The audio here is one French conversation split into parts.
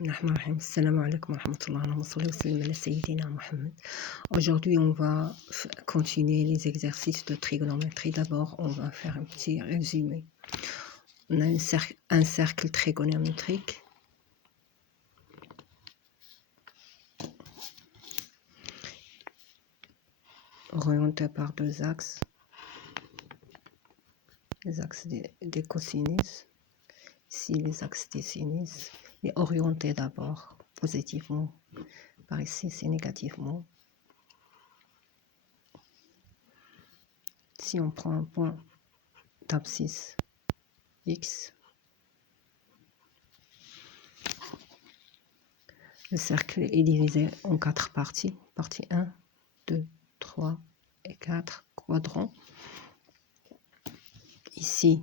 Assalamu alaikum wa rahmatullahi wa barakatuh. Aujourd'hui, on va continuer les exercices de trigonométrie. D'abord, on va faire un petit résumé. On a un cercle trigonométrique. Orienté par deux axes. Les axes des cosinus. Ici, les axes des sinus. Et orienté d'abord positivement. Par ici, c'est négativement. Si on prend un point d'abscisse X, le cercle est divisé en 4 parties. Partie 1, 2, 3 et 4 quadrants. Ici,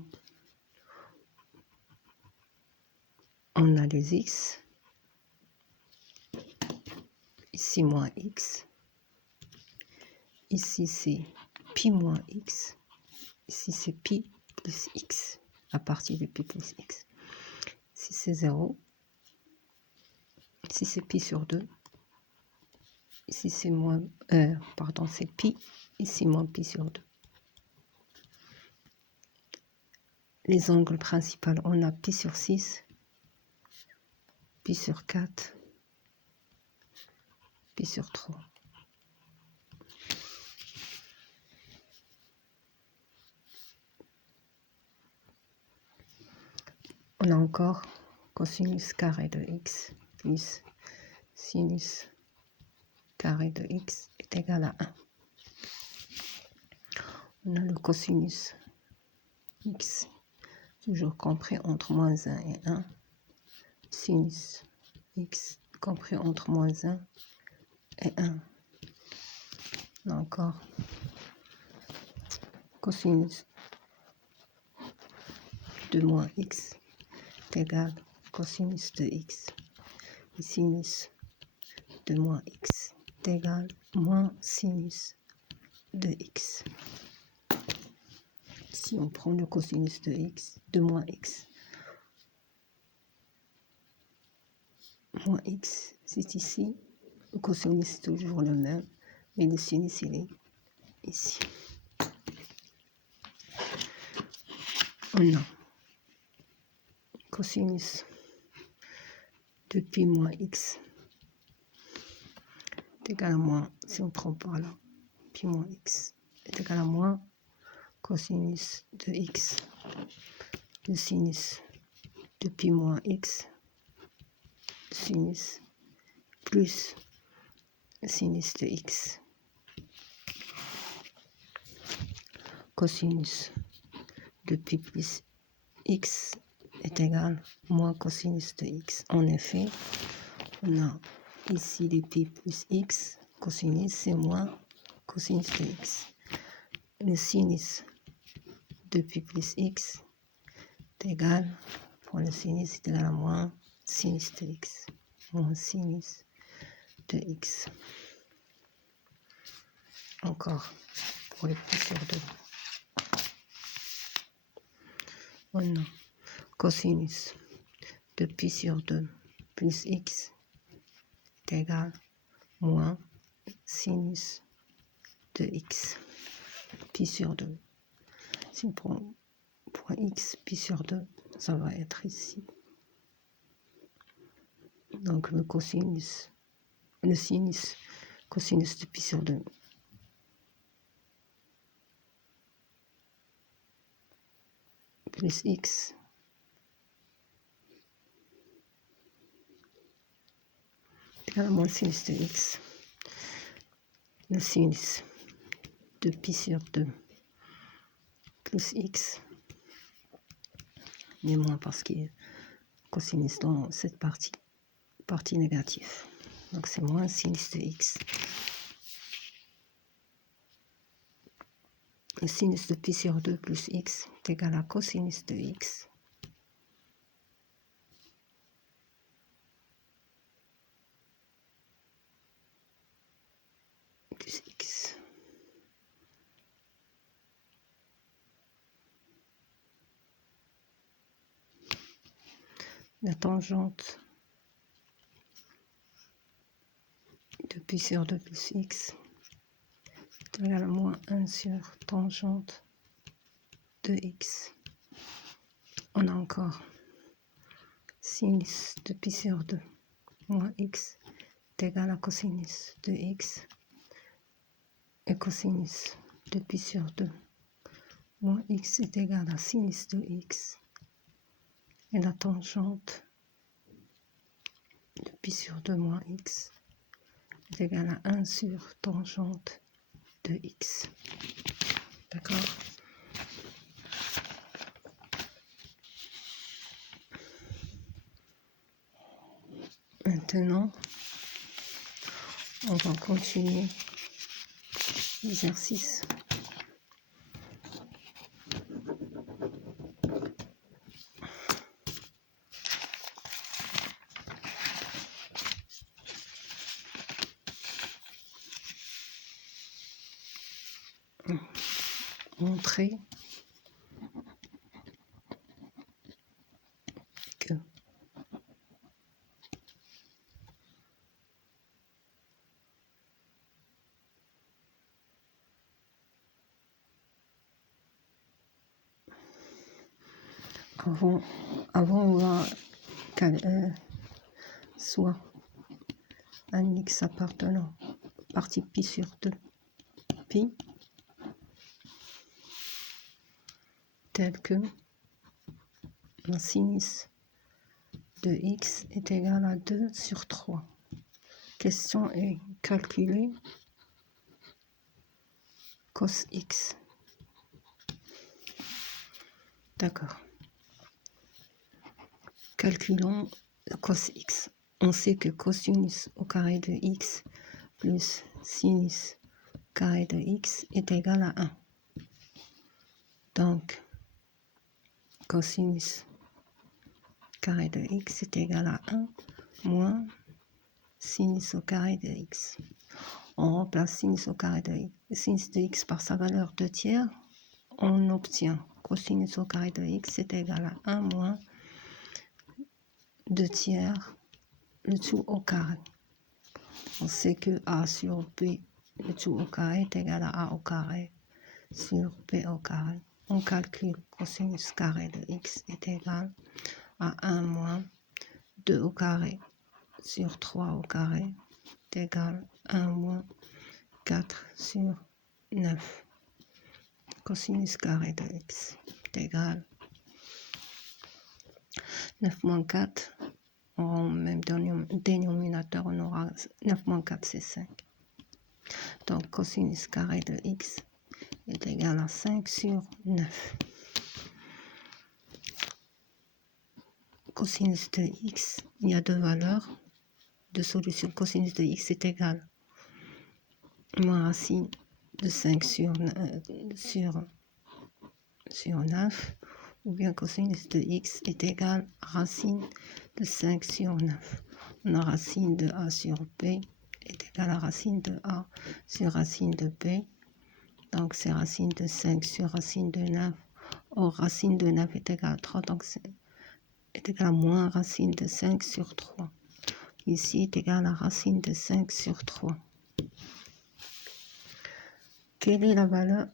on a les X. Ici, moins X. Ici, c'est pi moins X. Ici, c'est pi plus X. À partir de pi plus X. Ici, c'est 0. Ici, c'est pi sur 2. Ici, c'est c'est pi. Ici, moins pi sur 2. Les angles principaux, on a pi sur 6, pi sur 4, pi sur 3. On a encore cosinus carré de x plus sinus carré de x est égal à 1. On a le cosinus x, toujours compris entre moins 1 et 1. Sinus x, compris entre moins 1 et 1. On a encore cosinus de moins x est égal à cosinus de x. Et sinus de moins x est égal à moins sinus de x. Si on prend le cosinus de x, de moins x, moins x, c'est ici. Le cosinus est toujours le même, mais le sinus, il est ici. On a cosinus de pi moins x est égal à moins, si on prend par là, pi moins x est égal à moins cosinus de x, le sinus de pi moins x, sinus plus sinus de x. Cosinus de pi plus x est égal à moins cosinus de x. En effet, on a ici les pi plus x, cosinus c'est moins cosinus de x. Le sinus de pi plus x est égal, pour le sinus, est égal à moins sinus de x. Moins sinus de x. Encore, pour les pi sur 2. On a cosinus de pi sur 2 plus x est égal à moins sinus de x. Pi sur 2. Si on prend point x, pi sur 2, ça va être ici. Donc le cosinus, le sinus, cosinus de pi sur 2. Plus x égal à moins sinus de x. Le sinus de pi sur 2 plus x, mais moins parce qu'il y a cosinus dans cette partie négative. Donc c'est moins sinus de x. Le sinus de pi sur 2 plus x est égal à cosinus de x plus x. La tangente de pi sur 2 plus x est égal à moins 1 sur tangente de x. On a encore sinus de pi sur 2 moins x est égal à cosinus de x et cosinus de pi sur 2 moins x est égal à sinus de x et la tangente de pi sur 2 moins x est égal à 1 sur tangente de x. D'accord? Maintenant, on va continuer l'exercice. Montrer que avant on va soit un x appartenant partie pi sur 2 pi tel que la sinus de x est égal à 2 sur 3. Question est calculer cos x. D'accord. Calculons cos x. On sait que cosinus au carré de x plus sinus au carré de x est égal à 1. Donc, cosinus carré de x est égal à 1 moins sinus au carré de x. On remplace sinus au carré de sinus de x par sa valeur 2 tiers. On obtient cosinus au carré de x est égal à 1 moins 2 tiers, le tout au carré. On sait que a sur b, le tout au carré est égal à a au carré sur b au carré. On calcule cosinus carré de x est égal à 1 moins 2 au carré sur 3 au carré est égal à 1 moins 4 sur 9. Cosinus carré de x est égal 9 moins 4. En même dénominateur, on aura 9 moins 4, c'est 5. Donc, cosinus carré de x est égal à 5 sur 9. Cosinus de x, il y a deux valeurs de solution. Cosinus de x est égal moins racine de 5 sur 9, ou bien cosinus de x est égal à racine de 5 sur 9. On a racine de a sur b est égal à racine de a sur racine de b. Donc, c'est racine de 5 sur racine de 9. Or, racine de 9 est égal à 3, donc c'est égal à moins racine de 5 sur 3. Ici est égal à racine de 5 sur 3. Quelle est la valeur?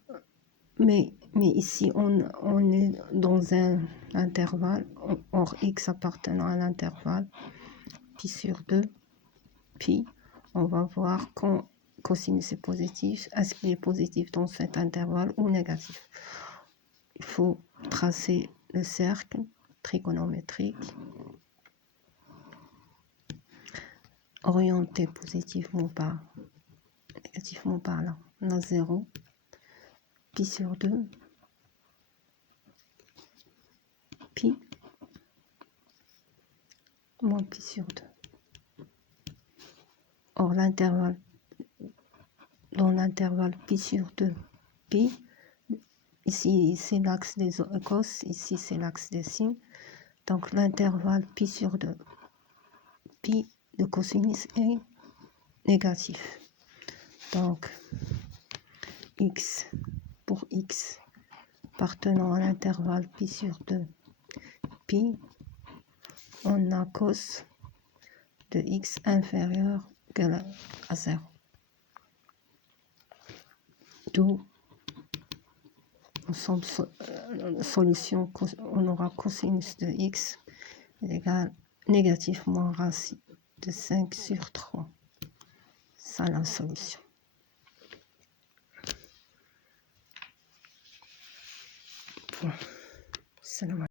Mais ici, on est dans un intervalle, or x appartenant à l'intervalle pi sur 2, pi. On va voir quand cosinus est positif, est-ce qu'il est positif dans cet intervalle ou négatif. Il faut tracer le cercle trigonométrique, orienté positivement par négativement par là. On a 0, pi sur 2, pi, moins pi sur 2. Or, l'intervalle, dans l'intervalle pi sur 2, pi, ici c'est l'axe des cos, ici c'est l'axe des signes. Donc, l'intervalle pi sur 2, pi de cosinus est négatif. Donc, x, pour x appartenant à l'intervalle pi sur 2, pi, on a cos de x inférieur égale à 0. D'où ensemble solution, on aura cosinus de x égale négatif moins racine de 5 sur 3. Ça la solution. Bon, c'est